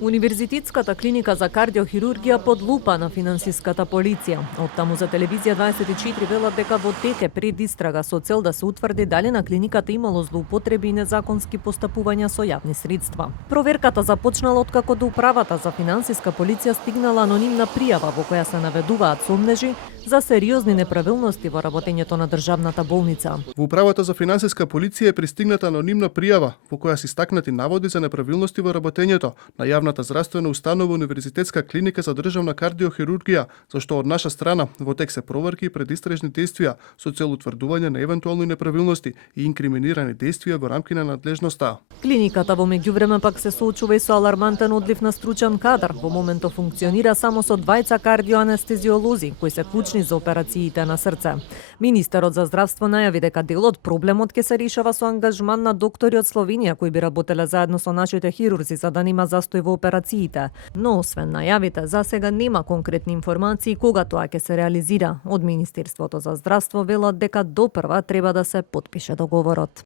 Универзитетската клиника за кардиохирургија под лупа на финансиската полиција. Оттаму за телевизија 24 велат дека во тек е предистрага со цел да се утврди дали на клиниката имало злоупотреби и незаконски постапувања со јавни средства. Проверката започнала откако до управата за финансиска полиција стигнала анонимна пријава во која се наведуваат сомнежи за сериозни неправилности во работењето на државната болница. Во управата за финансиска полиција е пристигната анонимна пријава во која се истакнати наводи за неправилности во работењето на јавната здравствена установа Универзитетска клиника за државна кардиохирургија, зашто од наша страна во тек се проверки и предистражни действија со цел утврдување на евентуални неправилности и инкриминирани действија во рамки на надлежноста. Клиниката во меѓувреме пак се соочува и со алармантен одлив на стручен кадар. Во моментов функционира само со 2 кардиоанестезиолози кои се клучни за операциите на срце. Министерот за здравство најави дека дел од проблемот ќе се решава со ангажман на доктори од Словенија кои би работеле заедно со нашите хирурзи за да нема застој во операциите. Но освен најавите, за сега нема конкретни информации кога тоа ќе се реализира. Од Министерството за здравство велат дека до прва треба да се потпише договорот.